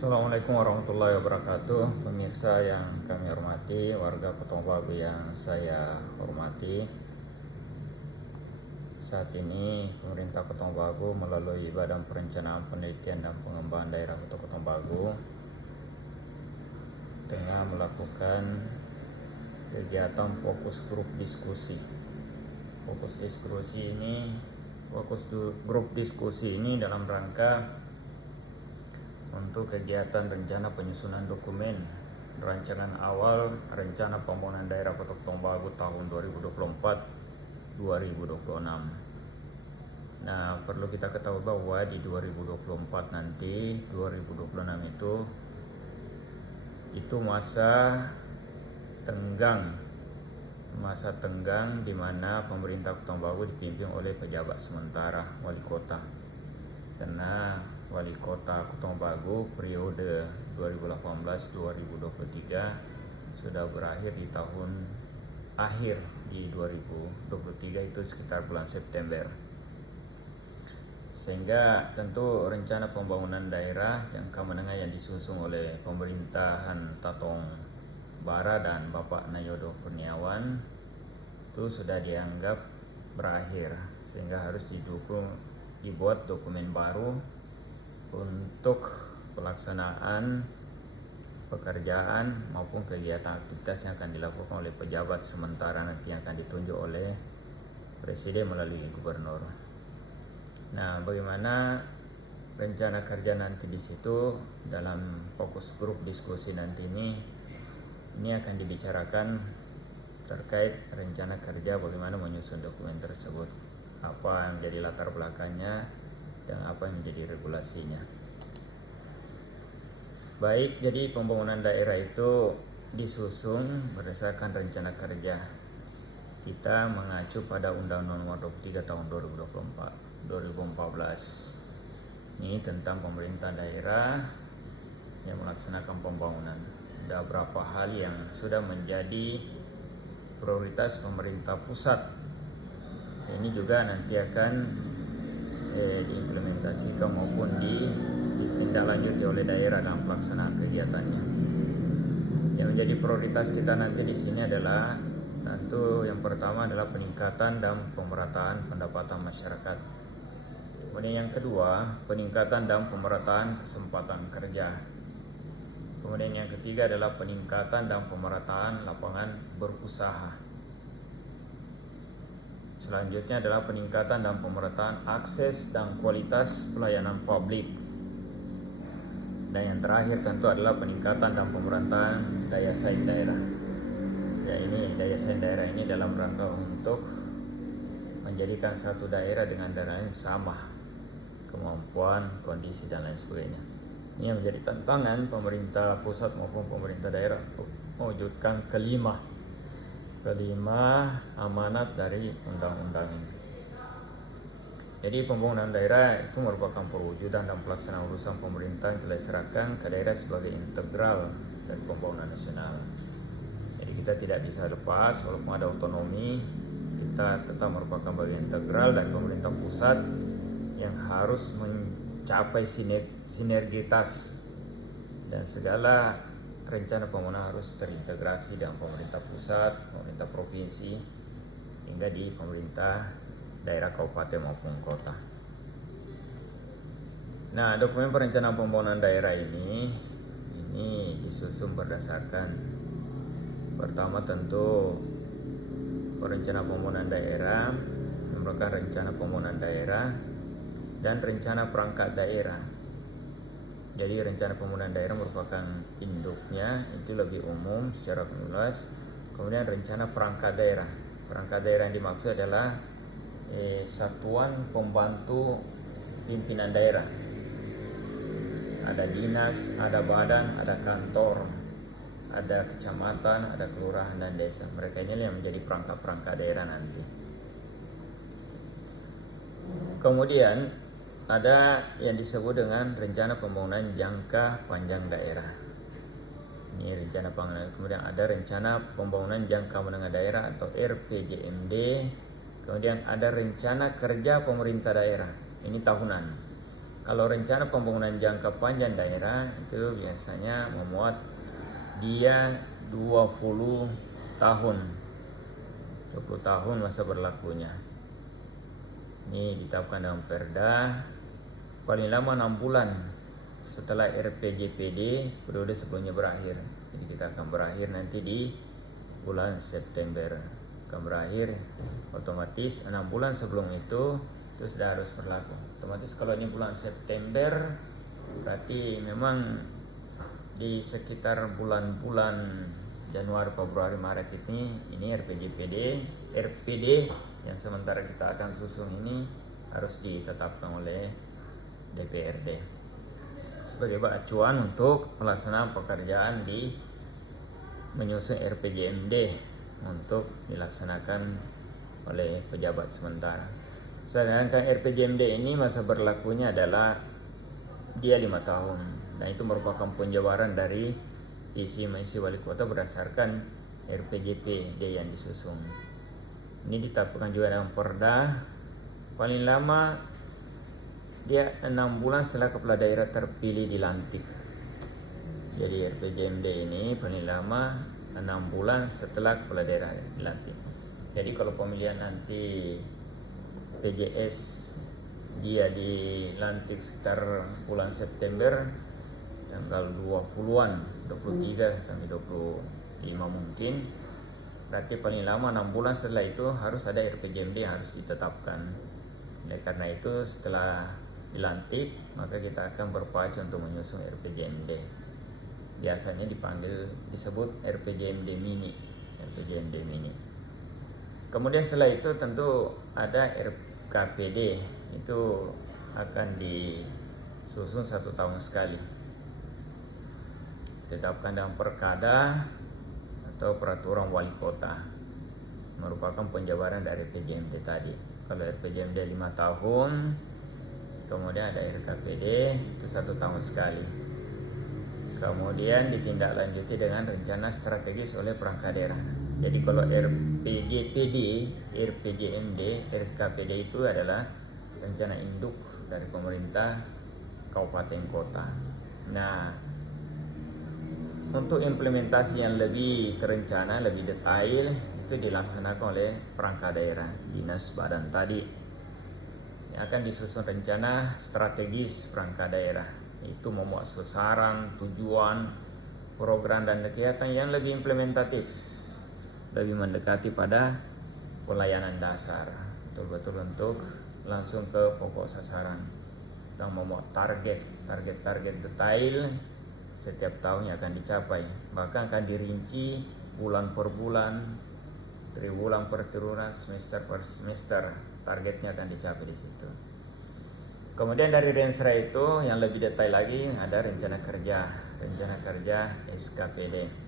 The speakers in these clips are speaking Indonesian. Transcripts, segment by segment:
Assalamualaikum warahmatullahi wabarakatuh. Pemirsa yang kami hormati, warga Potong Bagu yang saya hormati. Saat ini pemerintah Potong Bagu melalui Badan Perencanaan Penelitian dan Pengembangan Daerah Kota Potong Bagu tengah melakukan kegiatan fokus grup diskusi. Fokus grup diskusi ini dalam rangka untuk kegiatan rencana penyusunan dokumen rancangan awal rencana pembangunan daerah Kota Potong Bagu tahun 2024-2026. Nah, perlu kita ketahui bahwa di 2024 nanti 2026 itu masa tenggang di mana pemerintah Kota Potong Bagu dipimpin oleh pejabat sementara wali kota. Karena wali kota Potong Bagu periode 2018-2023 sudah berakhir di tahun akhir di 2023 itu sekitar bulan September. Sehingga tentu rencana pembangunan daerah jangka menengah yang disusun oleh pemerintahan Tatong Bara dan Bapak Nayodo Kurniawan itu sudah dianggap berakhir, sehingga harus dibuat dokumen baru untuk pelaksanaan pekerjaan maupun kegiatan aktivitas yang akan dilakukan oleh pejabat sementara nanti yang akan ditunjuk oleh Presiden melalui Gubernur. Nah, bagaimana rencana kerja nanti di situ dalam fokus grup diskusi nanti ini akan dibicarakan terkait rencana kerja, bagaimana menyusun dokumen tersebut, apa yang menjadi latar belakangnya dan apa yang menjadi regulasinya. Baik, jadi pembangunan daerah itu disusun berdasarkan rencana kerja. Kita mengacu pada Undang-Undang Nomor 23 Tahun 2014. Ini tentang pemerintah daerah yang melaksanakan pembangunan. Ada beberapa hal yang sudah menjadi prioritas pemerintah pusat. Ini juga nanti akan diimplementasikan maupun ditindaklanjuti oleh daerah dalam pelaksanaan kegiatannya. Yang menjadi prioritas kita nanti di sini adalah tentu yang pertama adalah peningkatan dan pemerataan pendapatan masyarakat. Kemudian yang kedua, peningkatan dan pemerataan kesempatan kerja. Kemudian yang ketiga adalah peningkatan dan pemerataan lapangan berusaha. Selanjutnya adalah peningkatan dan pemerataan akses dan kualitas pelayanan publik. Dan yang terakhir tentu adalah peningkatan dan pemerataan daya saing daerah. Ya, ini daya saing daerah ini dalam rangka untuk menjadikan satu daerah dengan daerah yang sama, kemampuan, kondisi dan lain sebagainya. Ini yang menjadi tantangan pemerintah pusat maupun pemerintah daerah untuk mewujudkan kelima amanat dari undang-undang ini. Jadi pembangunan daerah itu merupakan perwujudan dan pelaksanaan urusan pemerintah yang telah diserahkan ke daerah sebagai integral dari pembangunan nasional. Jadi kita tidak bisa lepas, walaupun ada otonomi, kita tetap merupakan bagian integral dari pemerintah pusat yang harus mencapai sinergitas, dan segala rencana pembangunan harus terintegrasi dengan pemerintah pusat, pemerintah provinsi, hingga di pemerintah daerah kabupaten maupun kota. Nah, dokumen perencanaan pembangunan daerah ini disusun berdasarkan pertama tentu perencanaan pembangunan daerah, merupakan rencana pembangunan daerah dan rencana perangkat daerah. Jadi rencana pembangunan daerah merupakan induknya, itu lebih umum secara luas. Kemudian rencana perangkat daerah. Perangkat daerah yang dimaksud adalah satuan pembantu pimpinan daerah. Ada dinas, ada badan, ada kantor, ada kecamatan, ada kelurahan dan desa. Mereka ini yang menjadi perangkat-perangkat daerah nanti. Kemudian ada yang disebut dengan rencana pembangunan jangka panjang daerah. Ini rencana pembangunan. Kemudian ada rencana pembangunan jangka menengah daerah atau RPJMD. Kemudian ada rencana kerja pemerintah daerah. Ini tahunan. Kalau rencana pembangunan jangka panjang daerah itu biasanya memuat dia 20 tahun 20 tahun masa berlakunya. Ini ditetapkan dalam Perda, paling lama 6 bulan setelah RPJPD periode sebelumnya berakhir. Jadi kita akan berakhir nanti di bulan September, akan berakhir otomatis 6 bulan sebelum itu sudah harus berlaku. Otomatis kalau ini bulan September berarti memang di sekitar bulan-bulan Januari, Februari, Maret ini RPD yang sementara kita akan susun ini harus ditetapkan oleh DPRD sebagai acuan untuk pelaksanaan pekerjaan di menyusun RPJMD untuk dilaksanakan oleh pejabat sementara. Sedangkan RPJMD ini masa berlakunya adalah dia 5 tahun. Nah, itu merupakan penjabaran dari visi misi wali kota berdasarkan RPJPD yang disusun. Ini ditetapkan juga dalam Perda, paling lama dia 6 bulan setelah kepala daerah terpilih dilantik. Jadi RPJMD ini paling lama 6 bulan setelah kepala daerah dilantik. Jadi kalau pemilihan nanti PJS dia dilantik sekitar bulan September tanggal 20-an, 23 sampai 25 mungkin. Berarti paling lama 6 bulan setelah itu harus ada RPJMD yang harus ditetapkan. Oleh karena itu setelah dilantik maka kita akan berpacu untuk menyusun RPJMD. Biasanya disebut RPJMD mini. Kemudian setelah itu tentu ada RKPD, itu akan disusun 1 tahun sekali. Tetapkan dalam Perkada atau peraturan wali kota, merupakan penjabaran dari RPJMD tadi. Kalau RPJMD 5 tahun, kemudian ada RKPD itu 1 tahun sekali. Kemudian ditindaklanjuti dengan rencana strategis oleh perangkat daerah. Jadi kalau RPJPD, RPJMD, RKPD itu adalah rencana induk dari pemerintah kabupaten kota. Nah, untuk implementasi yang lebih terencana, lebih detail itu dilaksanakan oleh perangkat daerah, dinas badan tadi. Yang akan disusun rencana strategis perangkat daerah, itu memuat sasaran, tujuan, program dan kegiatan yang lebih implementatif, lebih mendekati pada pelayanan dasar, betul-betul untuk langsung ke pokok sasaran. Kita memuat target detail setiap tahun yang akan dicapai, bahkan akan dirinci bulan per bulan, triwulan per triwulan, semester per semester, targetnya akan dicapai di situ. Kemudian dari Rensra itu yang lebih detail lagi ada rencana kerja SKPD.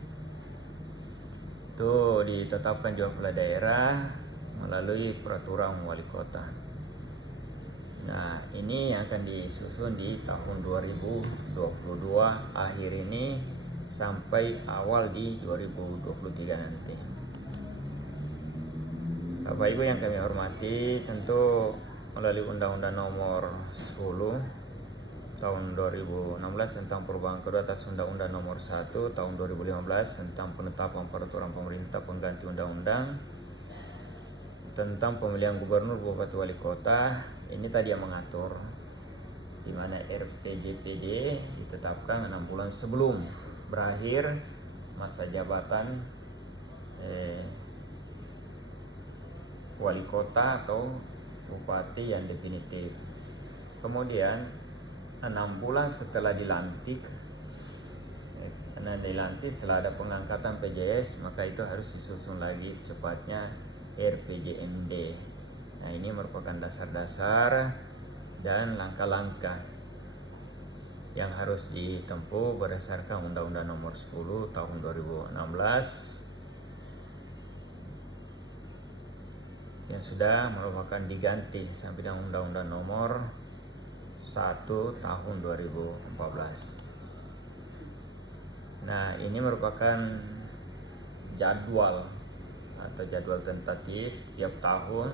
Itu ditetapkan juga oleh daerah melalui peraturan wali kota. Nah, ini yang akan disusun di tahun 2022 akhir ini sampai awal di 2023 nanti. Bapak Ibu yang kami hormati, tentu melalui Undang-Undang Nomor 10 tahun 2016 tentang perubahan kedua atas Undang-Undang Nomor 1 tahun 2015 tentang penetapan peraturan pemerintah pengganti undang-undang tentang pemilihan gubernur, bupati, wali kota. Ini tadi yang mengatur di mana RPJPD ditetapkan 6 bulan sebelum berakhir masa jabatan wali kota atau bupati yang definitif. Kemudian 6 bulan setelah dilantik, setelah ada pengangkatan PJS, maka itu harus disusun lagi secepatnya RPJMD. Nah, ini merupakan dasar-dasar dan langkah-langkah yang harus ditempuh berdasarkan Undang-Undang Nomor 10 tahun 2016 yang sudah merupakan diganti sampai dengan Undang-Undang Nomor 1 tahun 2014. Nah, ini merupakan jadwal tentatif tiap tahun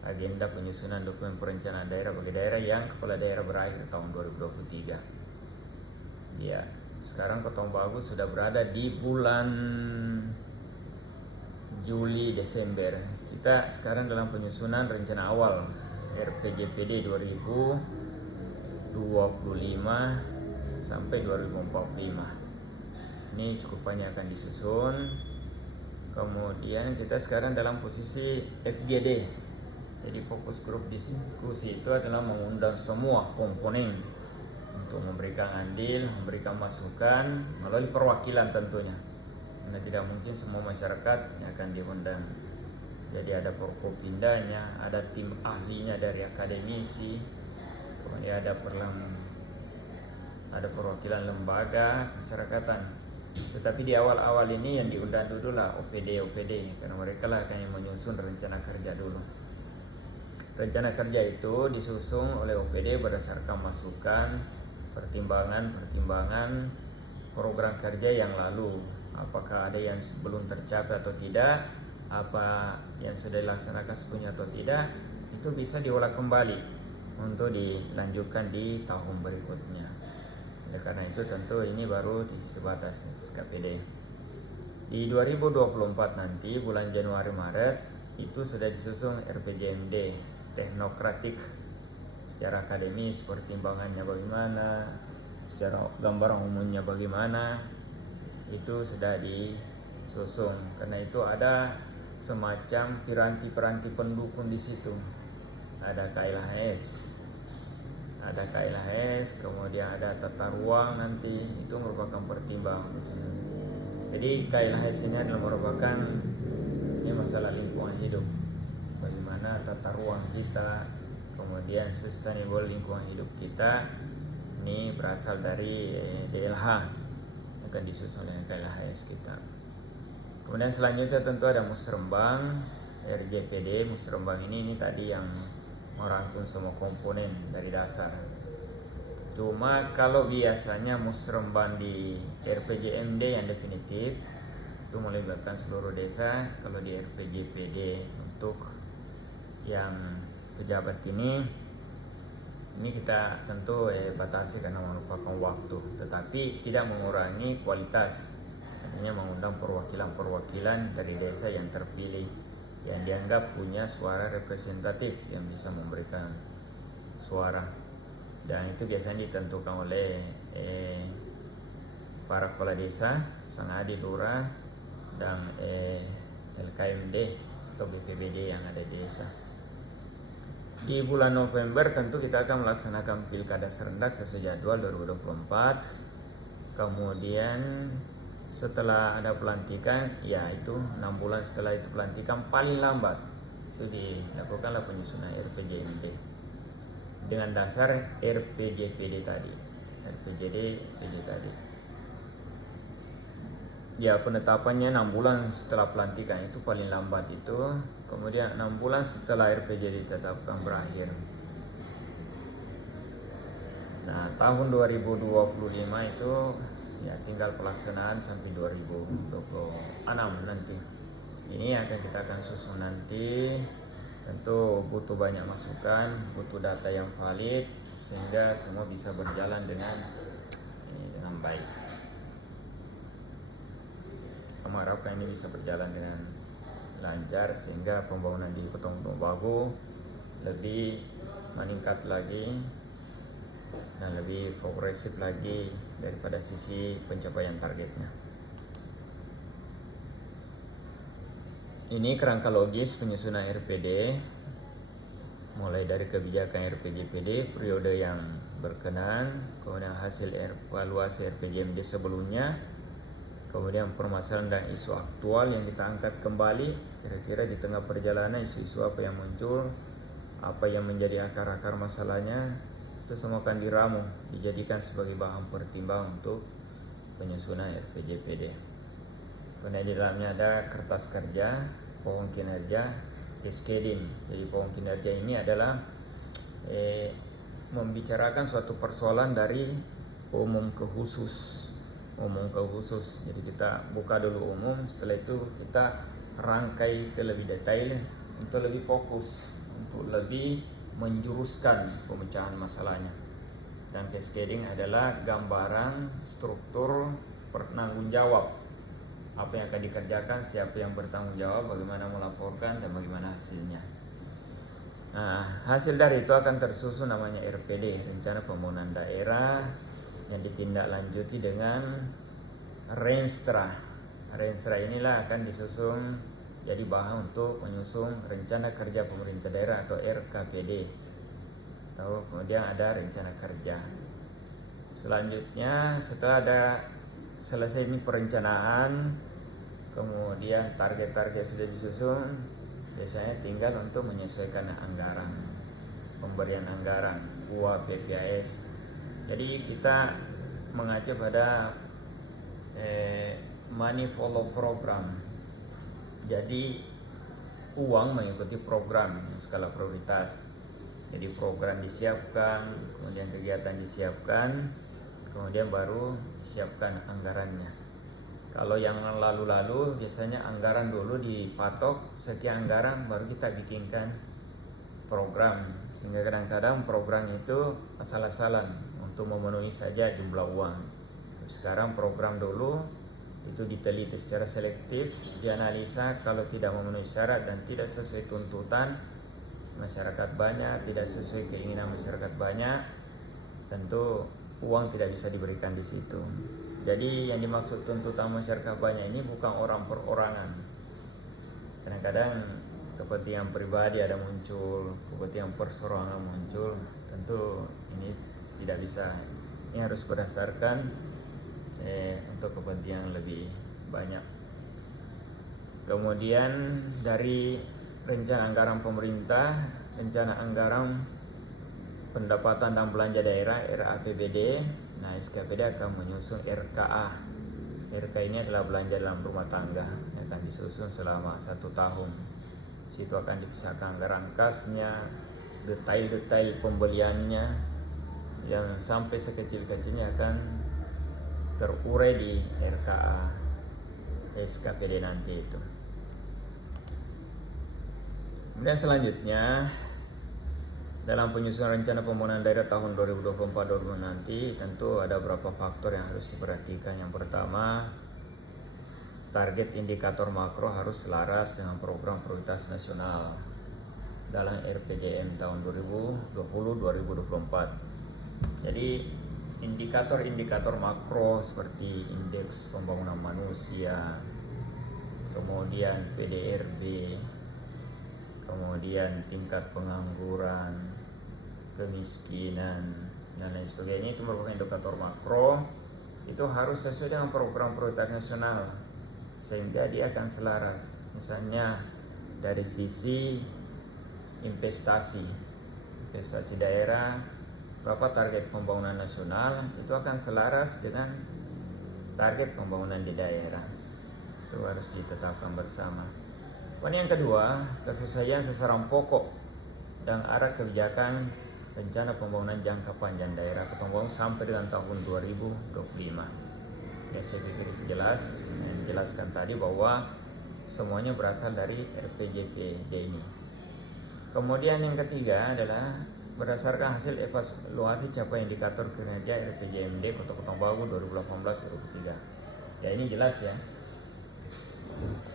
agenda penyusunan dokumen perencanaan daerah bagi daerah yang kepala daerah berakhir tahun 2023. Ya, sekarang Kota Bagus sudah berada di bulan Juli Desember. Kita sekarang dalam penyusunan rencana awal RPJPD 2025 sampai 2045. Ini cukup banyak akan disusun. Kemudian kita sekarang dalam posisi FGD. Jadi fokus grup diskusi itu adalah mengundang semua komponen untuk memberikan andil, memberikan masukan melalui perwakilan tentunya. Karena tidak mungkin semua masyarakat yang akan diundang. Jadi ada Forkopimdanya, ada tim ahlinya dari akademisi, kemudian ada perwakilan lembaga masyarakatan. Tetapi di awal-awal ini yang diundang dulu lah OPD karena mereka lah akan yang menyusun rencana kerja dulu. Rencana kerja itu disusun oleh OPD berdasarkan masukan, pertimbangan program kerja yang lalu. Apakah ada yang belum tercapai atau tidak, apa yang sudah dilaksanakan sebelumnya atau tidak, itu bisa diolah kembali untuk dilanjutkan di tahun berikutnya. Oleh karena itu tentu ini baru di sebatas SKPD. Di 2024 nanti bulan Januari Maret itu sudah disusun RPJMD teknokratik secara akademis, pertimbangannya bagaimana, secara gambaran umumnya bagaimana, itu sudah disusun. Karena itu ada semacam piranti-piranti pendukung di situ. Ada KLHS, kemudian ada tata ruang nanti, itu merupakan pertimbangan. Jadi KLHS ini adalah merupakan masalah lingkungan hidup. Bagaimana tata ruang kita, kemudian sustainable lingkungan hidup kita, ini berasal dari DLH, akan disusun dengan KLHS kita. Kemudian selanjutnya tentu ada musrembang RJPD. Musrembang ini tadi yang merangkum semua komponen dari dasar. Cuma kalau biasanya musrembang di RPJMD yang definitif itu melibatkan seluruh desa. Kalau di RPJPD untuk yang pejabat ini kita tentu batasi karena merupakan waktu, tetapi tidak mengurangi kualitas. Artinya mengundang perwakilan dari desa yang terpilih, yang dianggap punya suara representatif, yang bisa memberikan suara. Dan itu biasanya ditentukan oleh para kepala desa, Sangadi, Lurah, dan LKMD atau BPBD yang ada di desa. Di bulan November tentu kita akan melaksanakan pilkada serentak sesuai jadwal 2024. Kemudian setelah ada pelantikan, yaitu 6 bulan setelah itu pelantikan paling lambat, itu dilakukanlah penyusunan RPJMD dengan dasar RPJPD tadi, RPJD tadi. Ya, penetapannya 6 bulan setelah pelantikan itu paling lambat itu. Kemudian 6 bulan setelah RPJD ditetapkan berakhir. Nah, tahun 2025 itu ya tinggal pelaksanaan sampai 2026 nanti. Ini akan kita susun nanti. Tentu butuh banyak masukan, butuh data yang valid sehingga semua bisa berjalan dengan baik. Kami harapkan ini bisa berjalan dengan lancar sehingga pembangunan di Kota Bagus lebih meningkat lagi dan lebih progresif lagi daripada sisi pencapaian targetnya. Ini kerangka logis penyusunan RPD, mulai dari kebijakan RPJPD periode yang berkenan, kemudian hasil evaluasi RPJMD sebelumnya, kemudian permasalahan dan isu aktual yang kita angkat kembali. Kira-kira di tengah perjalanan isu-isu apa yang muncul, apa yang menjadi akar-akar masalahnya, itu semua akan diramu, dijadikan sebagai bahan pertimbangan untuk penyusunan RPJPD. Kemudian di dalamnya ada kertas kerja, pohon kinerja, cascading. Jadi pohon kinerja ini adalah membicarakan suatu persoalan dari umum ke khusus. Jadi kita buka dulu umum, setelah itu kita rangkai ke lebih detail untuk lebih fokus untuk lebih menjuruskan pemecahan masalahnya. Dan cascading adalah gambaran struktur penanggung jawab, apa yang akan dikerjakan, siapa yang bertanggung jawab, bagaimana melaporkan, dan bagaimana hasilnya. Nah, hasil dari itu akan tersusun namanya RPD, Rencana Pembangunan Daerah, yang ditindaklanjuti dengan Renstra. Renstra inilah akan disusun jadi bahan untuk menyusun Rencana Kerja Pemerintah Daerah atau RKPD. Kemudian ada rencana kerja. Selanjutnya setelah ada selesai ini perencanaan, kemudian target-target sudah disusun, biasanya tinggal untuk menyesuaikan anggaran, pemberian anggaran, UA, PPAS. Jadi kita mengacu pada money follow program. Jadi uang mengikuti program skala prioritas. Jadi program disiapkan, kemudian kegiatan disiapkan, kemudian baru siapkan anggarannya. Kalau yang lalu-lalu biasanya anggaran dulu dipatok, sekian anggaran baru kita bikinkan program. Sehingga kadang-kadang program itu asal-asalan untuk memenuhi saja jumlah uang. Sekarang program dulu itu diteliti secara selektif, dianalisa kalau tidak memenuhi syarat dan tidak sesuai tuntutan masyarakat banyak, tidak sesuai keinginan masyarakat banyak, tentu uang tidak bisa diberikan di situ. Jadi yang dimaksud tuntutan masyarakat banyak ini bukan orang perorangan. Kadang-kadang kepentingan pribadi ada muncul, kepentingan perseorangan muncul, tentu ini tidak bisa. Ini harus berdasarkan untuk kepentingan lebih banyak. Kemudian dari rencana anggaran pemerintah, rencana anggaran pendapatan dan belanja daerah RAPBD. Nah, SKPD akan menyusun RKA. RK ini adalah belanja dalam rumah tangga yang akan disusun selama 1 tahun. Situ akan dipisahkan anggaran kasnya, detail-detail pembeliannya yang sampai sekecil-kecilnya akan terurai di RKA SKPD nanti itu. Kemudian selanjutnya dalam penyusunan rencana pembangunan daerah tahun 2024-2025 nanti tentu ada beberapa faktor yang harus diperhatikan. Yang pertama, target indikator makro harus selaras dengan program prioritas nasional dalam RPJM tahun 2020-2024. Jadi indikator-indikator makro seperti indeks pembangunan manusia, kemudian PDRB, kemudian tingkat pengangguran, kemiskinan, dan lain sebagainya, itu merupakan indikator makro. Itu harus sesuai dengan program prioritas nasional sehingga dia akan selaras. Misalnya dari sisi investasi daerah, berapa target pembangunan nasional, itu akan selaras dengan target pembangunan di daerah. Itu harus ditetapkan bersama. Yang kedua, kesesuaian sasaran pokok dan arah kebijakan rencana pembangunan jangka panjang daerah Ketonggung sampai dengan tahun 2025. Ya, saya pikir itu jelas. Menjelaskan tadi bahwa semuanya berasal dari RPJPD ini. Kemudian yang ketiga adalah berdasarkan hasil evaluasi capaian indikator kinerja RPJMD Kota Ketongbagu 2018-2023. Ya, ini jelas ya.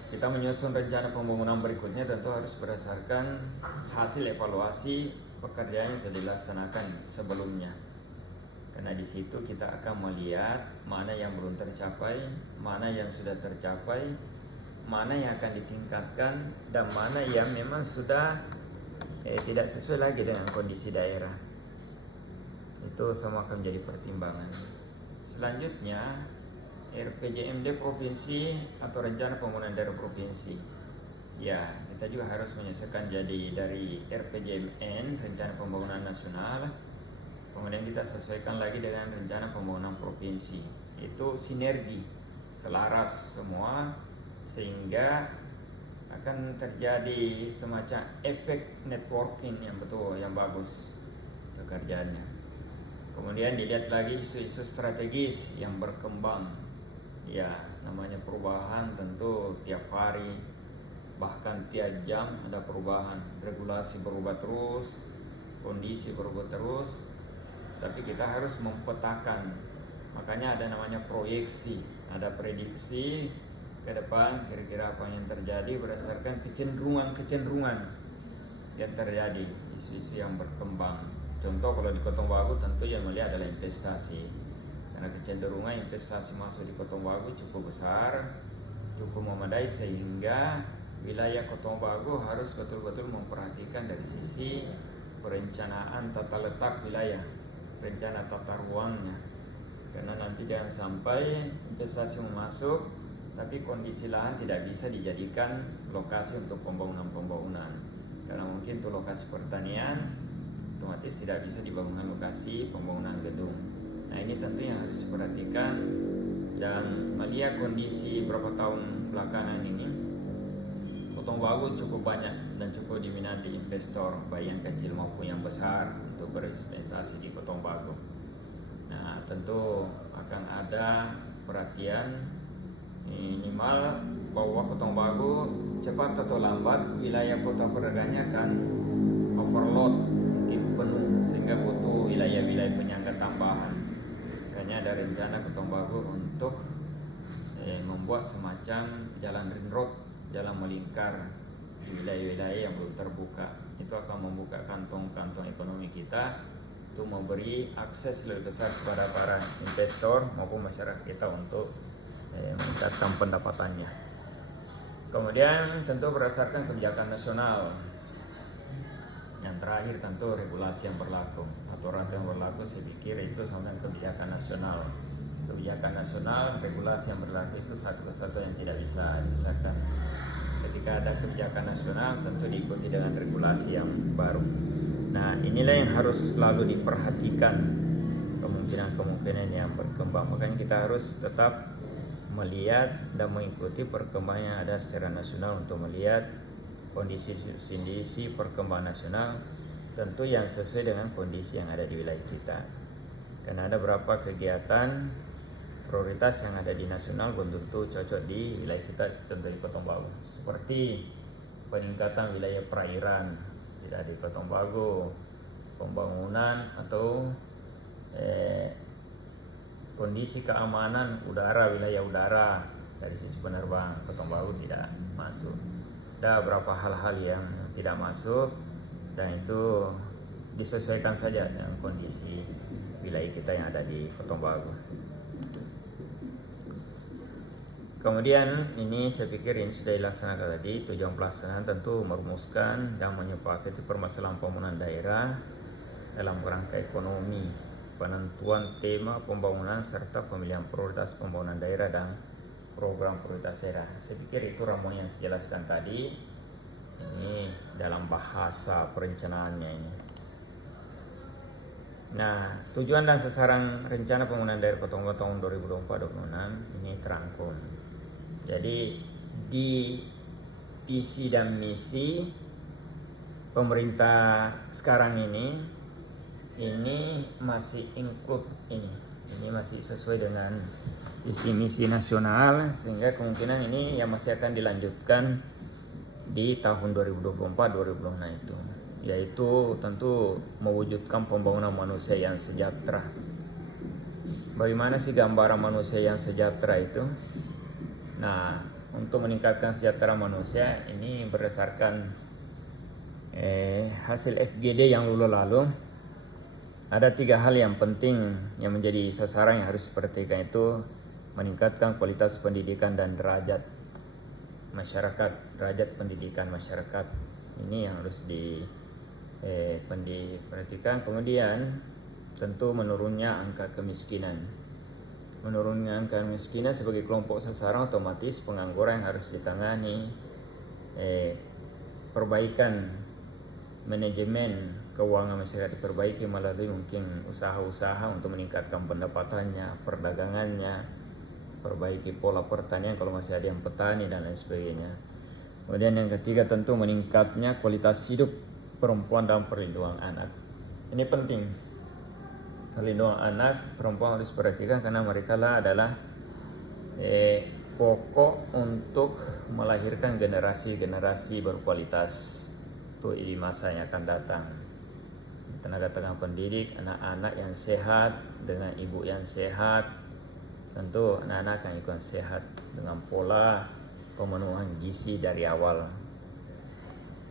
Kita menyusun rencana pembangunan berikutnya tentu harus berdasarkan hasil evaluasi pekerjaan yang sudah dilaksanakan sebelumnya. Karena di situ kita akan melihat mana yang belum tercapai, mana yang sudah tercapai, mana yang akan ditingkatkan, dan mana yang memang sudah tidak sesuai lagi dengan kondisi daerah. Itu semua akan menjadi pertimbangan. Selanjutnya RPJMD provinsi atau rencana pembangunan daerah provinsi. Ya, kita juga harus menyesuaikan jadi dari RPJMN, rencana pembangunan nasional. Kemudian kita sesuaikan lagi dengan rencana pembangunan provinsi. Itu sinergi, selaras semua, sehingga akan terjadi semacam efek networking yang betul, yang bagus pekerjaannya. Kemudian dilihat lagi isu-isu strategis yang berkembang. Ya, namanya perubahan tentu tiap hari bahkan tiap jam ada perubahan, regulasi berubah terus, kondisi berubah terus, tapi kita harus mempetakan. Makanya ada namanya proyeksi, ada prediksi ke depan kira-kira apa yang terjadi berdasarkan kecenderungan yang terjadi, isu-isu yang berkembang. Contoh kalau di Kotong Bagu tentu yang melihat adalah investasi, karena kecenderungan investasi masuk di Kotong Bagu cukup besar, cukup memadai, sehingga wilayah Kotong Bagu harus betul-betul memperhatikan dari sisi perencanaan tata letak wilayah, rencana tata ruangnya, karena nanti jangan sampai investasi masuk tapi kondisi lahan tidak bisa dijadikan lokasi untuk pembangunan, karena mungkin itu lokasi pertanian, otomatis tidak bisa dibangunkan lokasi pembangunan gedung. Nah ini tentu yang harus diperhatikan, dan melihat kondisi beberapa tahun belakangan ini Kotong Bagu cukup banyak dan cukup diminati investor, baik yang kecil maupun yang besar, untuk berinvestasi di Kotong Bagu. Nah tentu akan ada perhatian minimal bahwa Kotong Bagu cepat atau lambat wilayah kota perdagangnya akan overload, mungkin penuh, sehingga butuh wilayah-wilayah penyangga tambahan. Makanya ada rencana Kotong Bagu untuk membuat semacam jalan ring road, jalan melingkar di wilayah-wilayah yang belum terbuka. Itu akan membuka kantong-kantong ekonomi kita untuk memberi akses lebih besar kepada para investor maupun masyarakat kita untuk meningkatkan pendapatannya. Kemudian tentu berdasarkan kebijakan nasional. Yang terakhir tentu regulasi yang berlaku, aturan yang berlaku, saya pikir itu sama dengan kebijakan nasional. Kebijakan nasional, regulasi yang berlaku itu satu kesatuan yang tidak bisa dipisahkan. Ketika ada kebijakan nasional tentu diikuti dengan regulasi yang baru. Nah inilah yang harus selalu diperhatikan, kemungkinan-kemungkinan yang berkembang. Makanya kita harus tetap melihat dan mengikuti perkembangan yang ada secara nasional untuk melihat kondisi perkembangan nasional, tentu yang sesuai dengan kondisi yang ada di wilayah kita. Karena ada beberapa kegiatan prioritas yang ada di nasional belum tentu cocok di wilayah kita, tentu di Kotong Bagu. Seperti peningkatan wilayah perairan tidak di Kotong Bagu, pembangunan atau kondisi keamanan udara, wilayah udara dari sisi penerbangan Kotong Bagu tidak masuk. Ada beberapa hal-hal yang tidak masuk, dan itu disesuaikan saja dengan kondisi wilayah kita yang ada di Kotong Bagu. Kemudian ini saya pikir ini sudah dilaksanakan tadi. Tujuan pelaksanaan tentu merumuskan dan menyepakati permasalahan pembangunan daerah dalam kerangka ekonomi, penentuan tema pembangunan serta pemilihan prioritas pembangunan daerah dan program prioritas daerah. Saya pikir itu ramuan yang saya jelaskan tadi. Ini dalam bahasa perencanaannya ini. Nah, tujuan dan sasaran rencana pembangunan daerah Kotong Bagu tahun 2024-2026 ini terangkum. Jadi di visi dan misi pemerintah sekarang ini masih include ini masih sesuai dengan visi misi nasional, sehingga kemungkinan ini yang masih akan dilanjutkan di tahun 2024-2026 itu, yaitu tentu mewujudkan pembangunan manusia yang sejahtera. Bagaimana sih gambaran manusia yang sejahtera itu? Nah, untuk meningkatkan sejahtera manusia ini berdasarkan hasil FGD yang lalu, ada 3 hal yang penting yang menjadi sasaran yang harus diperhatikan, itu meningkatkan kualitas pendidikan dan derajat masyarakat, derajat pendidikan masyarakat. Ini yang harus diperhatikan. Kemudian tentu menurunnya angka kemiskinan. Menurunnya angka kemiskinan sebagai kelompok sasaran, otomatis pengangguran yang harus ditangani, perbaikan manajemen keuangan masyarakat diperbaiki melalui mungkin usaha-usaha untuk meningkatkan pendapatannya, perdagangannya, perbaiki pola pertanian kalau masih ada yang petani dan lain sebagainya. Kemudian yang ketiga tentu meningkatnya kualitas hidup perempuan dan perlindungan anak. Ini penting. Perlindungan anak perempuan harus diperhatikan karena mereka lah adalah pokok untuk melahirkan generasi-generasi berkualitas untuk di masa yang akan datang. Tenaga-tenaga pendidik, anak-anak yang sehat dengan ibu yang sehat, tentu anak-anak akan ikut sehat dengan pola pemenuhan gizi dari awal,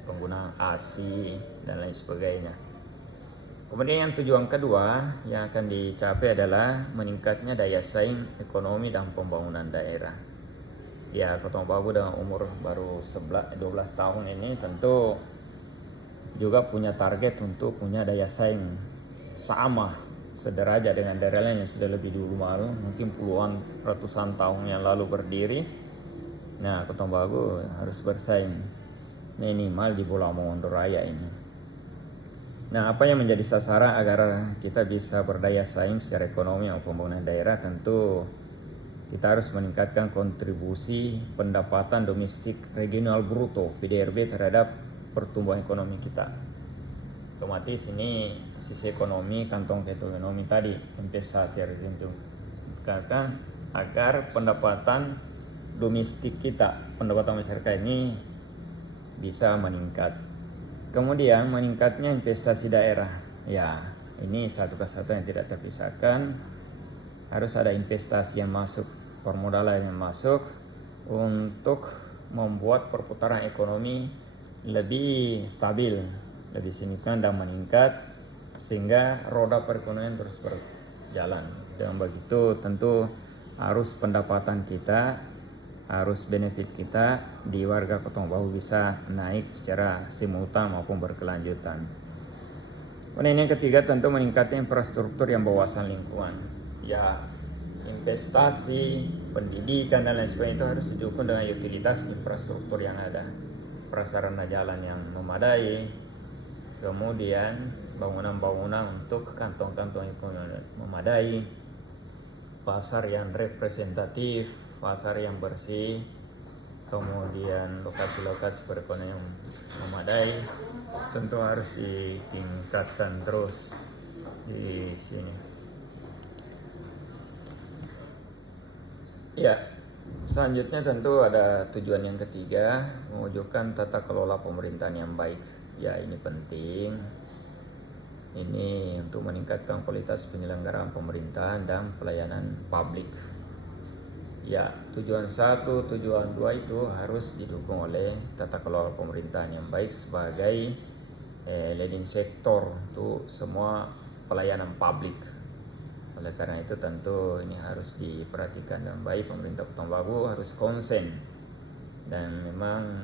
penggunaan ASI dan lain sebagainya. Kemudian yang tujuan kedua yang akan dicapai adalah meningkatnya daya saing ekonomi dan pembangunan daerah. Ya, Kota Bagu dengan umur baru 12 tahun ini tentu juga punya target untuk punya daya saing sama sederajat dengan daerah lain yang sudah lebih dulu malu, mungkin puluhan ratusan tahun yang lalu berdiri. Nah, Kota Bagu harus bersaing minimal di Pulau Mongondo Raya ini. Nah, apa yang menjadi sasaran agar kita bisa berdaya saing secara ekonomi maupun pembangunan daerah? Tentu kita harus meningkatkan kontribusi pendapatan domestik regional bruto (PDRB) terhadap pertumbuhan ekonomi kita. Otomatis ini sisi ekonomi, kantong ekonomi tadi, investasi harus ditingkatkan agar pendapatan domestik kita, pendapatan masyarakat ini bisa meningkat. Kemudian meningkatnya investasi daerah. Ya, ini satu kesatuan yang tidak terpisahkan. Harus ada investasi yang masuk, permodalan yang masuk untuk membuat perputaran ekonomi lebih stabil, lebih signifikan dan meningkat sehingga roda perekonomian terus berjalan. Dengan begitu tentu harus pendapatan kita, harus benefit kita di warga Kota Bagu bisa naik secara simultan maupun berkelanjutan. Kemudian yang ketiga tentu meningkatnya infrastruktur yang berwawasan lingkungan. Ya, investasi, pendidikan dan lain sebagainya itu harus didukung dengan utilitas infrastruktur yang ada, prasarana jalan yang memadai, kemudian bangunan-bangunan untuk kantong-kantong ekonomi memadai, pasar yang representatif, pasar yang bersih, kemudian lokasi-lokasi perekonomian yang memadai tentu harus ditingkatkan terus di sini. Ya, selanjutnya tentu ada tujuan yang ketiga, mewujudkan tata kelola pemerintahan yang baik. Ya, ini penting. Ini untuk meningkatkan kualitas penyelenggaraan pemerintahan dan pelayanan publik. Ya, tujuan 1, tujuan 2 itu harus didukung oleh tata kelola pemerintahan yang baik sebagai leading sektor untuk semua pelayanan publik. Oleh karena itu tentu ini harus diperhatikan dengan baik. Pemerintah Kota Bagu harus konsen, dan memang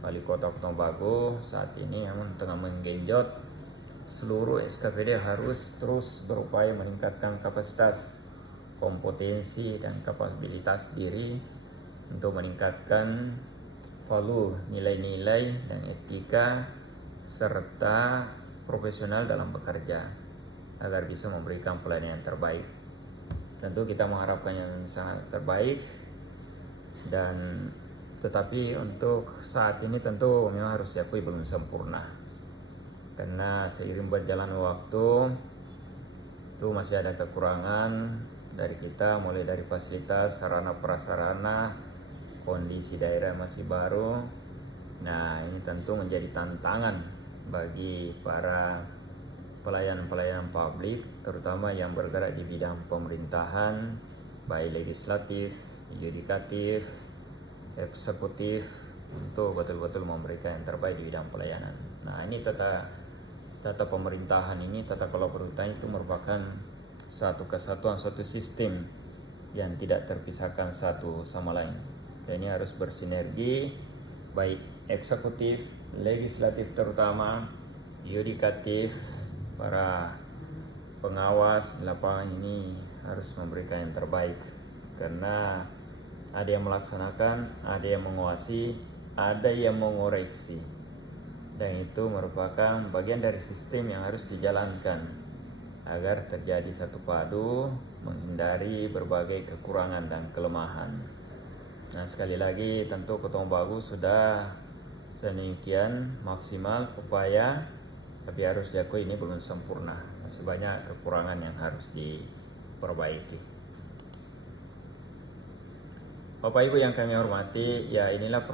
Wali Kota Kota Bagu saat ini memang tengah menggenjot seluruh SKPD harus terus berupaya meningkatkan kapasitas, kompetensi dan kapabilitas diri untuk meningkatkan value, nilai-nilai dan etika serta profesional dalam bekerja agar bisa memberikan pelayanan yang terbaik. Tentu kita mengharapkan yang sangat terbaik, dan tetapi untuk saat ini tentu memang harus diakui belum sempurna, karena seiring berjalan waktu itu masih ada kekurangan dari kita, mulai dari fasilitas, sarana prasarana, kondisi daerah masih baru. Nah, ini tentu menjadi tantangan bagi para pelayan-pelayan publik, terutama yang bergerak di bidang pemerintahan, baik legislatif, yudikatif, eksekutif, untuk betul-betul memberikan yang terbaik di bidang pelayanan. Nah, ini tata pemerintahan ini, tata kelola pemerintahan itu merupakan satu kesatuan, suatu sistem yang tidak terpisahkan satu sama lain. Dan ini harus bersinergi, baik eksekutif, legislatif terutama, yudikatif, para pengawas di lapangan ini harus memberikan yang terbaik, karena ada yang melaksanakan, ada yang menguasai, ada yang mengoreksi, dan itu merupakan bagian dari sistem yang harus dijalankan agar terjadi satu padu, menghindari berbagai kekurangan dan kelemahan. Nah, sekali lagi tentu Kota Bagu sudah sedemikian maksimal upaya, tapi harus diakui ini belum sempurna, masih banyak kekurangan yang harus diperbaiki. Bapak Ibu yang kami hormati, ya inilah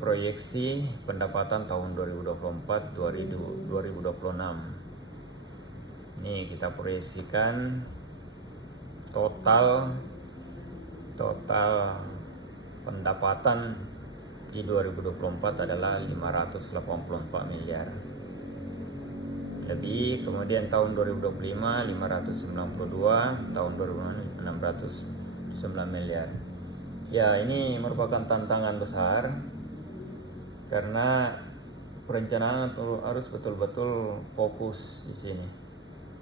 proyeksi pendapatan tahun 2024-2026. Ini kita proyeksikan total pendapatan di 2024 adalah 584 miliar. Lebih kemudian tahun 2025 592, tahun 2026 609 miliar. Ya, ini merupakan tantangan besar karena perencanaan harus betul-betul fokus di sini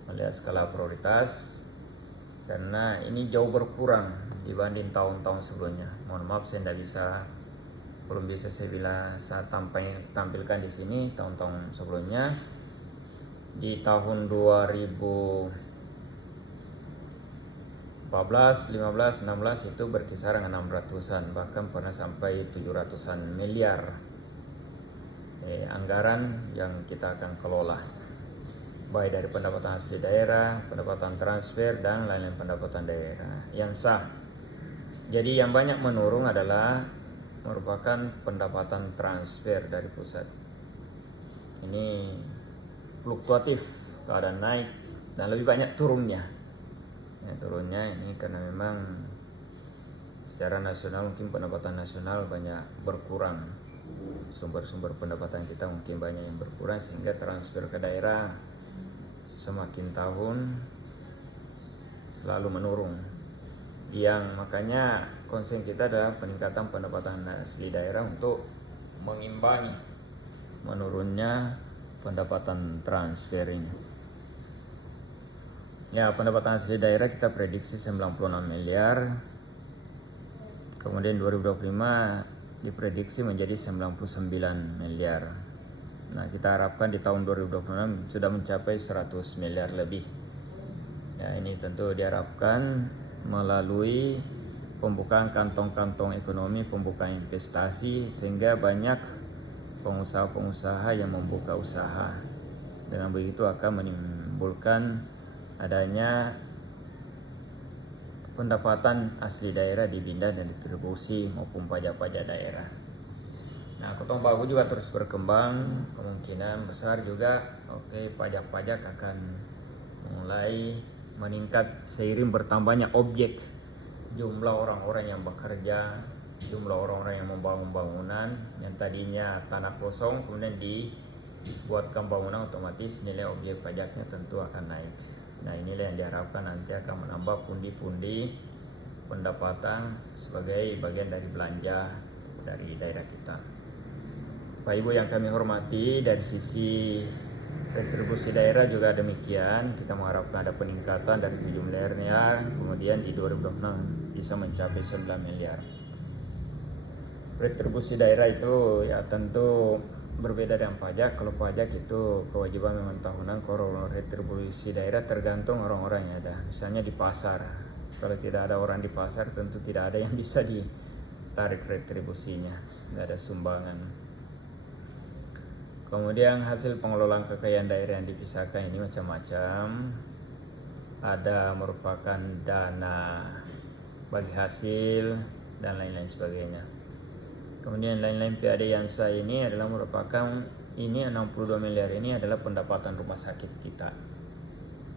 melihat skala prioritas, karena ini jauh berkurang dibanding tahun-tahun sebelumnya. Mohon maaf saya belum bisa saya tampilkan di sini tahun-tahun sebelumnya. Di tahun 2014, 15, 16 itu berkisaran 600-an, bahkan pernah sampai 700-an miliar anggaran yang kita akan kelola, baik dari pendapatan asli daerah, pendapatan transfer, dan lain-lain pendapatan daerah yang sah. Jadi yang banyak menurun adalah merupakan pendapatan transfer dari pusat. Ini fluktuatif, kadang naik dan lebih banyak turunnya. Turunnya ini karena memang secara nasional mungkin pendapatan nasional banyak berkurang, sumber-sumber pendapatan kita mungkin banyak yang berkurang, sehingga transfer ke daerah semakin tahun selalu menurun. Yang makanya konsen kita adalah peningkatan pendapatan asli daerah untuk mengimbangi menurunnya pendapatan transfer ini. Ya, pendapatan asli daerah kita prediksi 96 miliar. Kemudian 2025 diprediksi menjadi 99 miliar. Nah, kita harapkan di tahun 2026 sudah mencapai 100 miliar lebih. Ya, ini tentu diharapkan melalui pembukaan kantong-kantong ekonomi, pembukaan investasi, sehingga banyak pengusaha-pengusaha yang membuka usaha. Dengan begitu akan menimbulkan adanya pendapatan asli daerah dibinda dan distribusi maupun pajak-pajak daerah. Nah, Kotong Bagu juga terus berkembang, kemungkinan besar juga pajak-pajak akan mulai meningkat seiring bertambahnya objek, jumlah orang-orang yang bekerja, jumlah orang-orang yang membangun bangunan yang tadinya tanah kosong kemudian dibuatkan bangunan, otomatis nilai objek pajaknya tentu akan naik. Nah, inilah yang diharapkan nanti akan menambah pundi-pundi pendapatan sebagai bagian dari belanja dari daerah kita. Pak Ibu yang kami hormati, dari sisi retribusi daerah juga demikian. Kita mengharapkan ada peningkatan dari 7 miliar, kemudian di 2026 bisa mencapai 9 miliar. Retribusi daerah itu ya tentu berbeda dengan pajak. Kalau pajak itu kewajiban memang tahunan, kalau retribusi daerah tergantung orang-orang yang ada. Misalnya di pasar, kalau tidak ada orang di pasar tentu tidak ada yang bisa ditarik retribusinya, tidak ada sumbangan. Kemudian hasil pengelolaan kekayaan daerah yang dipisahkan ini macam-macam. Ada merupakan dana bagi hasil dan lain-lain sebagainya. Kemudian lain-lain PAD yang sah ini adalah merupakan 62 miliar ini adalah pendapatan rumah sakit kita.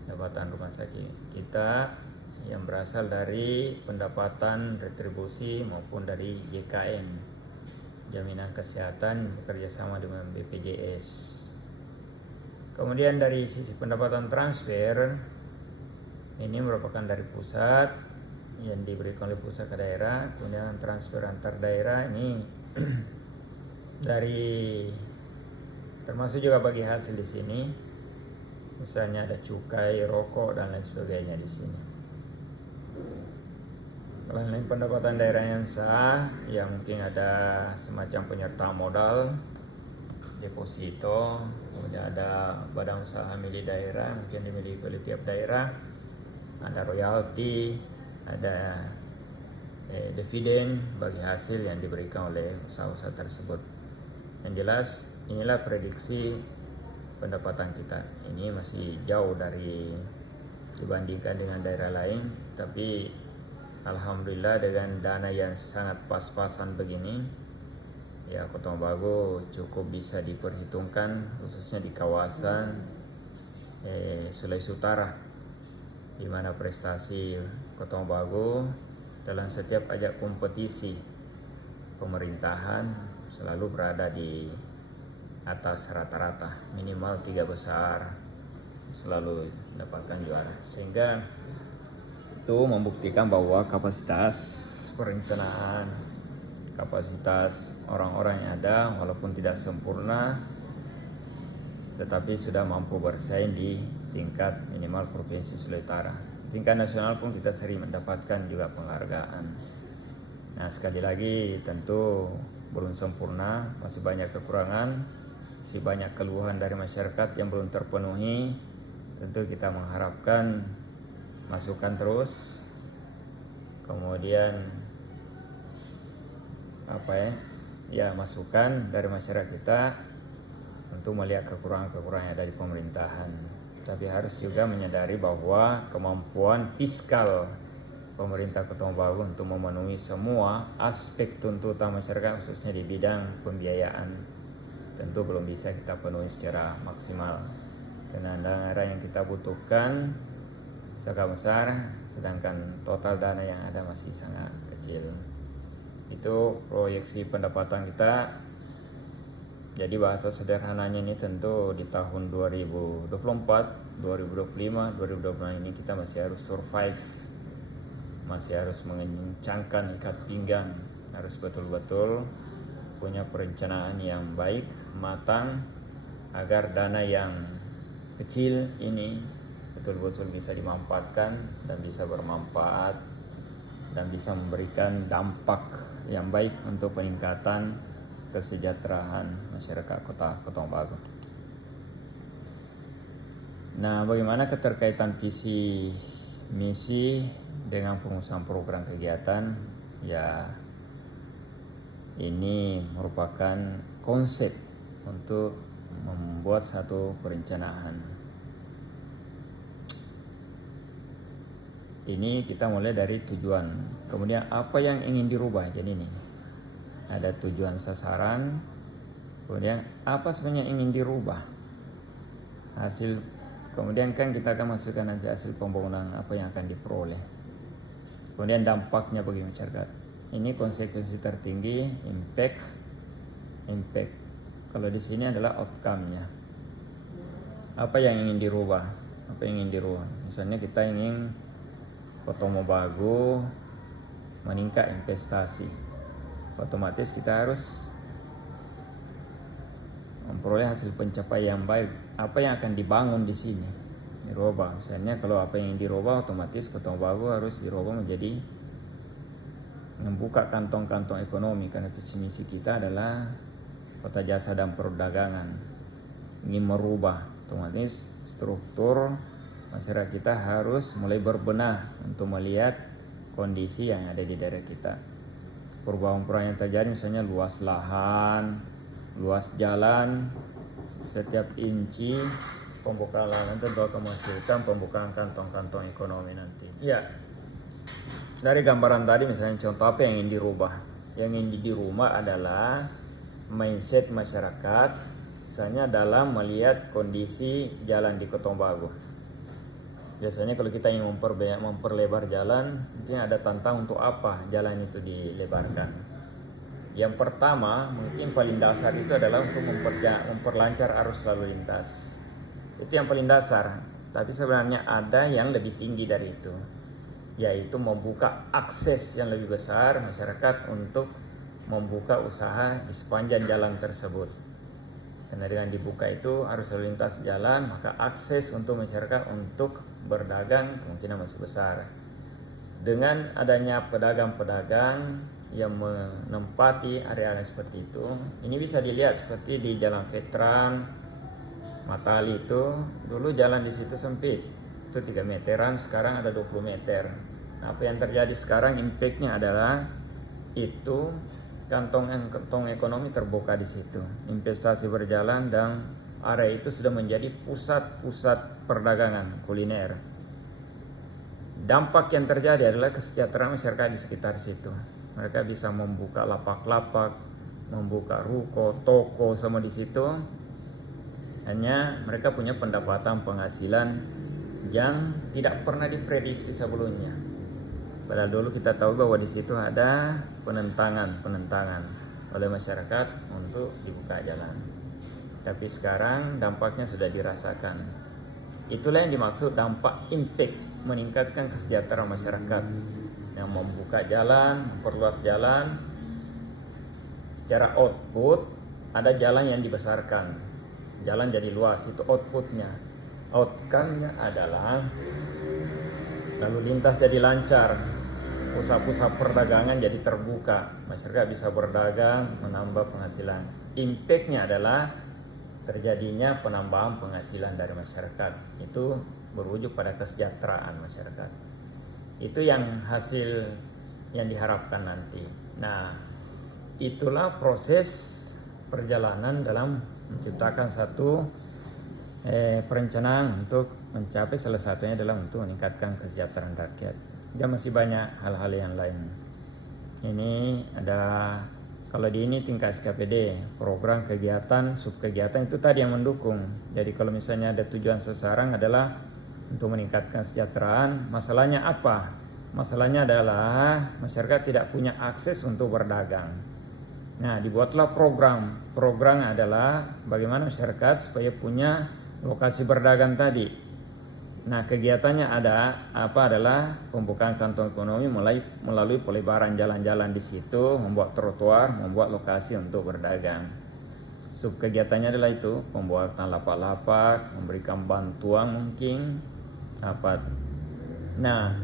Pendapatan rumah sakit kita yang berasal dari pendapatan retribusi maupun dari JKN, jaminan kesehatan bekerjasama dengan BPJS. Kemudian dari sisi pendapatan transfer ini merupakan dari pusat yang diberikan oleh pusat ke daerah. Kemudian transfer antar daerah ini dari termasuk juga bagi hasil di sini. Misalnya ada cukai, rokok dan lain sebagainya di sini. Lain pendapatan daerah yang sah, yang mungkin ada semacam penyertaan modal, deposito, kemudian ada badan usaha milik daerah, mungkin dimiliki oleh tiap daerah, ada royalti, ada dividen bagi hasil yang diberikan oleh usaha-usaha tersebut. Yang jelas inilah prediksi pendapatan kita. Ini masih jauh dari dibandingkan dengan daerah lain, tapi Alhamdulillah dengan dana yang sangat pas-pasan begini, ya Kota Mobagu cukup bisa diperhitungkan, khususnya di kawasan Sulawesi Utara, di mana prestasi Kota Mobagu dalam setiap ajak kompetisi pemerintahan selalu berada di atas rata-rata, minimal 3 besar selalu mendapatkan juara, sehingga itu membuktikan bahwa kapasitas perencanaan, kapasitas orang-orang yang ada walaupun tidak sempurna tetapi sudah mampu bersaing di tingkat minimal provinsi Sulawesi Utara. Tingkat nasional pun kita sering mendapatkan juga penghargaan. Nah, sekali lagi tentu belum sempurna, masih banyak kekurangan, masih banyak keluhan dari masyarakat yang belum terpenuhi. Tentu kita mengharapkan masukan terus, kemudian masukan dari masyarakat kita untuk melihat kekurangan-kekurangan yang ada di pemerintahan. Tapi harus juga menyadari bahwa kemampuan fiskal pemerintah Kota Mobagu untuk memenuhi semua aspek tuntutan masyarakat, khususnya di bidang pembiayaan, tentu belum bisa kita penuhi secara maksimal. Karena anggaran yang kita butuhkan sangat besar, sedangkan total dana yang ada masih sangat kecil. Itu proyeksi pendapatan kita. Jadi bahasa sederhananya ini tentu di tahun 2024, 2025, 2026 ini kita masih harus survive, masih harus mengencangkan ikat pinggang, harus betul-betul punya perencanaan yang baik, matang, agar dana yang kecil ini betul-betul bisa dimanfaatkan dan bisa bermanfaat dan bisa memberikan dampak yang baik untuk peningkatan kesejahteraan masyarakat Kota Mobagu. Nah, bagaimana keterkaitan visi misi dengan pengusahaan program kegiatan? Ya, ini merupakan konsep untuk membuat satu perencanaan. Ini kita mulai dari tujuan, kemudian apa yang ingin dirubah. Jadi ini ada tujuan sasaran, kemudian apa sebenarnya ingin dirubah, hasil, kemudian kan kita akan masukkan nanti hasil pembangunan apa yang akan diperoleh, kemudian dampaknya bagi masyarakat. Ini konsekuensi tertinggi, impact. Kalau di sini adalah outcome-nya. Apa yang ingin dirubah? Misalnya kita ingin Kota Mobagu meningkat investasi, otomatis kita harus memperoleh hasil pencapaian yang baik. Apa yang akan dibangun di sini dirubah. Misalnya kalau apa yang dirubah, otomatis Kota Mobagu harus dirubah menjadi membuka kantong-kantong ekonomi, karena visi misi kita adalah kota jasa dan perdagangan. Ingin merubah, otomatis struktur masyarakat kita harus mulai berbenah untuk melihat kondisi yang ada di daerah kita. Perubahan-perubahan yang terjadi, misalnya luas lahan, luas jalan, setiap inci pembukaan lahan tentu akan menghasilkan pembukaan kantong-kantong ekonomi nanti. Ya, dari gambaran tadi misalnya contoh apa yang ingin dirubah. Yang ingin dirubah adalah mindset masyarakat, misalnya dalam melihat kondisi jalan di Kota Mobagu. Biasanya kalau kita ingin memperlebar jalan, mungkin ada tantang untuk apa jalan itu dilebarkan. Yang pertama, mungkin paling dasar itu adalah untuk memperlancar arus lalu lintas. Itu yang paling dasar. Tapi sebenarnya ada yang lebih tinggi dari itu, yaitu membuka akses yang lebih besar masyarakat untuk membuka usaha di sepanjang jalan tersebut. Karena dengan dibuka itu arus lalu lintas jalan, maka akses untuk masyarakat untuk berdagang kemungkinan masih besar. Dengan adanya pedagang-pedagang yang menempati area-area seperti itu, ini bisa dilihat seperti di Jalan Veteran, Matali itu, dulu jalan di situ sempit, itu 3 meteran, sekarang ada 20 meter. Nah, apa yang terjadi sekarang, impact-nya adalah itu kantong ekonomi terbuka di situ, investasi berjalan, dan area itu sudah menjadi pusat-pusat perdagangan kuliner. dampak yang terjadi adalah kesejahteraan masyarakat di sekitar situ. Mereka bisa membuka lapak-lapak, membuka ruko, toko semua di situ. Hanya mereka punya pendapatan penghasilan yang tidak pernah diprediksi sebelumnya. Padahal dulu kita tahu bahwa di situ ada penentangan oleh masyarakat untuk dibuka jalan. Tapi sekarang dampaknya sudah dirasakan. Itulah yang dimaksud dampak impact, meningkatkan kesejahteraan masyarakat. Yang membuka jalan, memperluas jalan. Secara output ada jalan yang dibesarkan, jalan jadi luas, itu outputnya. Outcome-nya adalah lalu lintas jadi lancar, pusat-pusat perdagangan jadi terbuka, masyarakat bisa berdagang, menambah penghasilan. Impact-nya adalah terjadinya penambahan penghasilan dari masyarakat. Itu berwujud pada kesejahteraan masyarakat. Itu yang hasil yang diharapkan nanti. Nah, itulah proses perjalanan dalam menciptakan satu perencanaan untuk mencapai, salah satunya adalah untuk meningkatkan kesejahteraan rakyat. Dan masih banyak hal-hal yang lain. Ini ada, kalau di ini tingkat SKPD, program kegiatan, subkegiatan itu tadi yang mendukung. Jadi kalau misalnya ada tujuan sasaran adalah untuk meningkatkan kesejahteraan, masalahnya apa? Masalahnya adalah masyarakat tidak punya akses untuk berdagang. Nah, dibuatlah program. Program adalah bagaimana masyarakat supaya punya lokasi berdagang tadi. Nah, kegiatannya adalah pembukaan kantong ekonomi melalui pelebaran jalan-jalan di situ, membuat trotoar, membuat lokasi untuk berdagang. Subkegiatannya adalah itu, pembuatan lapak-lapak, memberikan bantuan mungkin apa. Nah,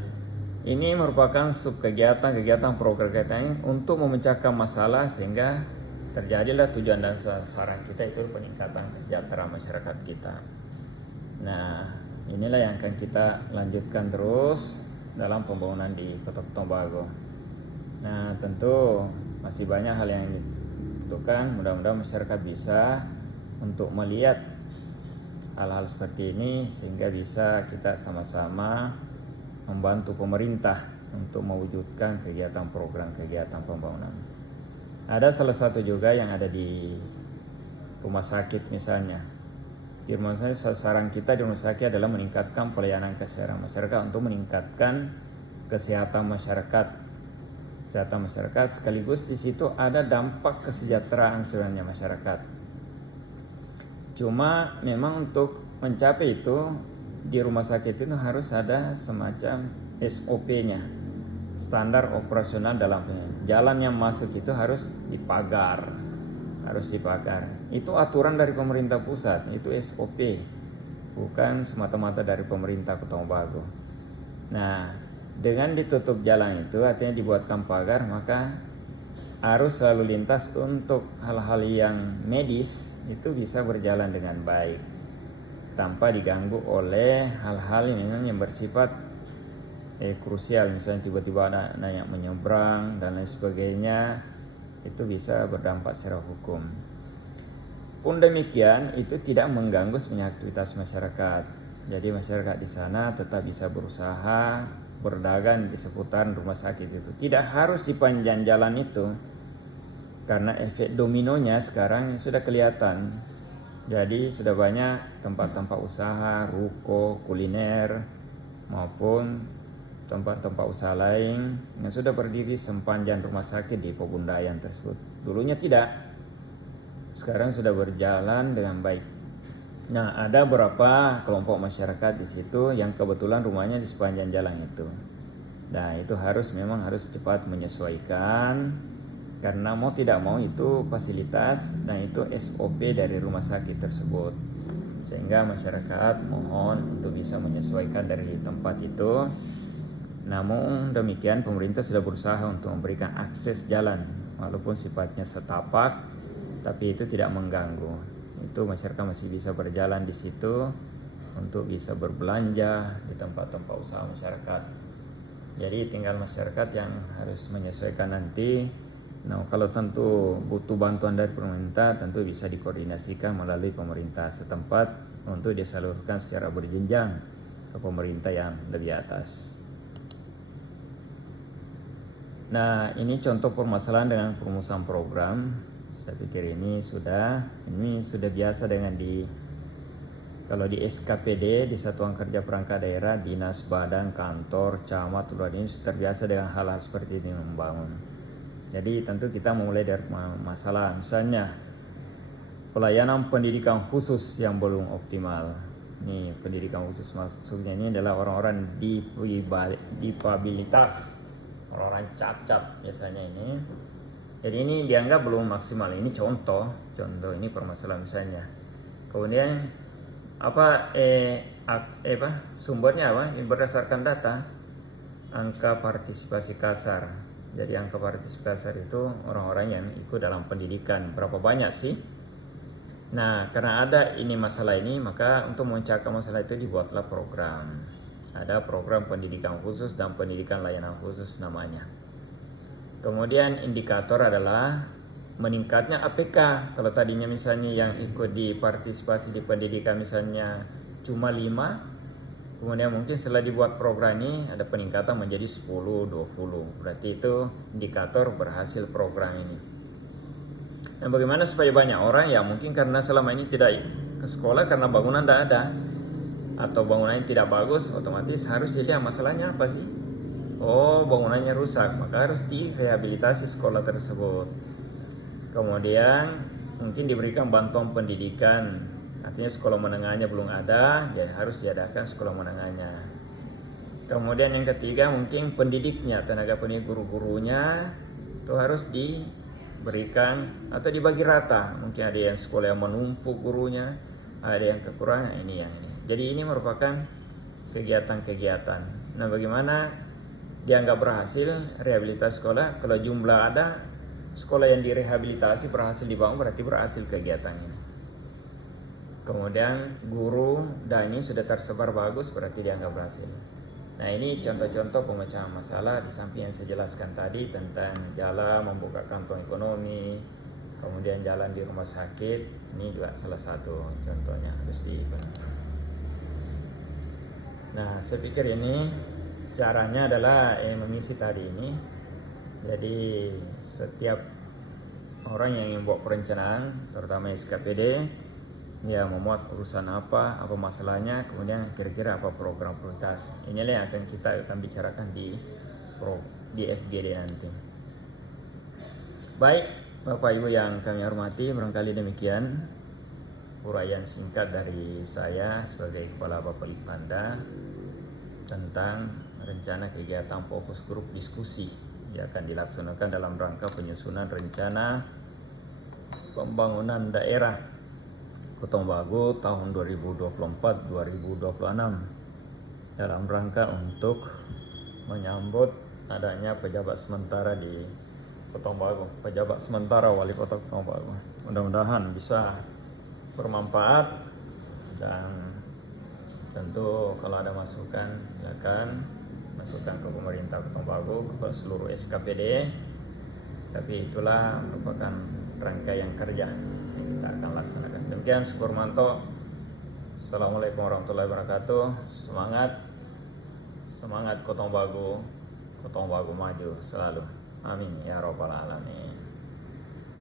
ini merupakan subkegiatan program kegiatan untuk memecahkan masalah sehingga terjadilah tujuan dan sasaran kita, itu peningkatan kesejahteraan masyarakat kita. Nah, inilah yang akan kita lanjutkan terus dalam pembangunan di Kota Tobago. Nah, tentu masih banyak hal yang dibutuhkan. Mudah-mudahan masyarakat bisa untuk melihat hal-hal seperti ini sehingga bisa kita sama-sama membantu pemerintah untuk mewujudkan kegiatan program kegiatan pembangunan. Ada salah satu juga yang ada di rumah sakit misalnya. Di rumah sakit, sasaran kita di rumah sakit adalah meningkatkan pelayanan kesehatan masyarakat untuk meningkatkan kesehatan masyarakat. Kesehatan masyarakat sekaligus di situ ada dampak kesejahteraan sebenarnya masyarakat. Cuma memang untuk mencapai itu di rumah sakit itu harus ada semacam SOP-nya, standar operasional dalam jalan yang masuk itu harus dipagar. Itu aturan dari pemerintah pusat, itu SOP, bukan semata-mata dari pemerintah Kota Tobago. Nah, dengan ditutup jalan itu artinya dibuatkan pagar, maka arus lalu lintas untuk hal-hal yang medis itu bisa berjalan dengan baik tanpa diganggu oleh hal-hal yang bersifat krusial, misalnya tiba-tiba ada yang menyeberang dan lain sebagainya, itu bisa berdampak secara hukum. Pun demikian, itu tidak mengganggu sebenarnya aktivitas masyarakat. Jadi masyarakat di sana tetap bisa berusaha berdagang di seputaran rumah sakit itu. Tidak harus di panjang jalan itu, karena efek dominonya sekarang sudah kelihatan. Jadi sudah banyak tempat-tempat usaha, ruko, kuliner maupun tempat-tempat usaha lain yang sudah berdiri sepanjang rumah sakit di Pabundayan tersebut. Dulunya tidak, sekarang sudah berjalan dengan baik. Nah, ada beberapa kelompok masyarakat di situ yang kebetulan rumahnya di sepanjang jalan itu. Nah, itu memang harus cepat menyesuaikan, karena mau tidak mau itu fasilitas dan itu SOP dari rumah sakit tersebut. Sehingga masyarakat mohon untuk bisa menyesuaikan dari tempat itu. Namun demikian pemerintah sudah berusaha untuk memberikan akses jalan walaupun sifatnya setapak, tapi itu tidak mengganggu. Itu masyarakat masih bisa berjalan di situ untuk bisa berbelanja di tempat-tempat usaha masyarakat. Jadi tinggal masyarakat yang harus menyesuaikan nanti. Nah, kalau tentu butuh bantuan dari pemerintah, tentu bisa dikoordinasikan melalui pemerintah setempat untuk disalurkan secara berjenjang ke pemerintah yang lebih atas. Nah, ini contoh permasalahan dengan perumusan program. Saya pikir ini sudah biasa dengan kalau di SKPD, di Satuan Kerja Perangkat Daerah, dinas, badan, kantor, camat, lurah, ini sudah terbiasa dengan hal-hal seperti ini membangun. Jadi tentu kita memulai dari masalah, misalnya pelayanan pendidikan khusus yang belum optimal. Ini pendidikan khusus maksudnya ini adalah orang-orang difabilitas, orang-orang cacat biasanya ini. Jadi ini dianggap belum maksimal. Ini contoh ini permasalahan misalnya. Kemudian sumbernya apa? Berdasarkan data angka partisipasi kasar. Jadi angka partisipasi kasar itu orang-orang yang ikut dalam pendidikan, berapa banyak sih? Nah, karena ada ini masalah ini, maka untuk memecahkan masalah itu dibuatlah program. Ada program pendidikan khusus dan pendidikan layanan khusus namanya. Kemudian indikator adalah meningkatnya APK. Kalau tadinya misalnya yang ikut di partisipasi di pendidikan misalnya cuma 5, kemudian mungkin setelah dibuat program ini ada peningkatan menjadi 10-20. Berarti itu indikator berhasil program ini. Dan bagaimana supaya banyak orang ya mungkin karena selama ini tidak ke sekolah karena bangunan tidak ada atau bangunannya tidak bagus, otomatis harus dilihat masalahnya apa sih. Oh, bangunannya rusak, maka harus direhabilitasi sekolah tersebut. Kemudian mungkin diberikan bantuan pendidikan, artinya sekolah menengahnya belum ada, jadi harus diadakan sekolah menengahnya. Kemudian yang ketiga mungkin pendidiknya, tenaga pendidik, guru-gurunya itu harus diberikan atau dibagi rata. Mungkin ada yang sekolah yang menumpuk gurunya, ada yang kekurangan, ini. Jadi ini merupakan kegiatan-kegiatan. Nah, bagaimana dianggap berhasil rehabilitasi sekolah? Kalau jumlah ada sekolah yang direhabilitasi berhasil dibangun, berarti berhasil kegiatannya. Kemudian guru dan ini sudah tersebar bagus, berarti dianggap berhasil. Nah, ini contoh-contoh pemecahan masalah di samping yang saya jelaskan tadi tentang jalan membuka kantong ekonomi, kemudian jalan di rumah sakit, ini juga salah satu contohnya harus dipenuhi. Nah, saya pikir ini caranya adalah mengisi tadi ini. Jadi setiap orang yang ingin buat perencanaan, terutama SKPD, ya memuat urusan apa masalahnya, kemudian kira-kira apa program prioritas. Inilah yang kita akan bicarakan di FGD nanti. Baik, Bapak Ibu yang kami hormati, barangkali demikian uraian singkat dari saya sebagai Kepala Bapelitbanda tentang rencana kegiatan fokus grup diskusi yang akan dilaksanakan dalam rangka penyusunan rencana pembangunan daerah Kutong Bagu tahun 2024-2026 dalam rangka untuk menyambut adanya pejabat sementara di Kutong Bagu, pejabat sementara Wali Kota Kutong Bagu. Mudah-mudahan bisa bermanfaat dan tentu kalau ada masukan silakan masukkan ke pemerintah Kutong Bagu, ke seluruh SKPD. Tapi itulah merupakan rangkaian kerja yang kita akan laksanakan. Demikian, Syukur Manto. Assalamualaikum warahmatullahi wabarakatuh. Semangat Kutong Bagu maju selalu. Amin ya robbal alamin.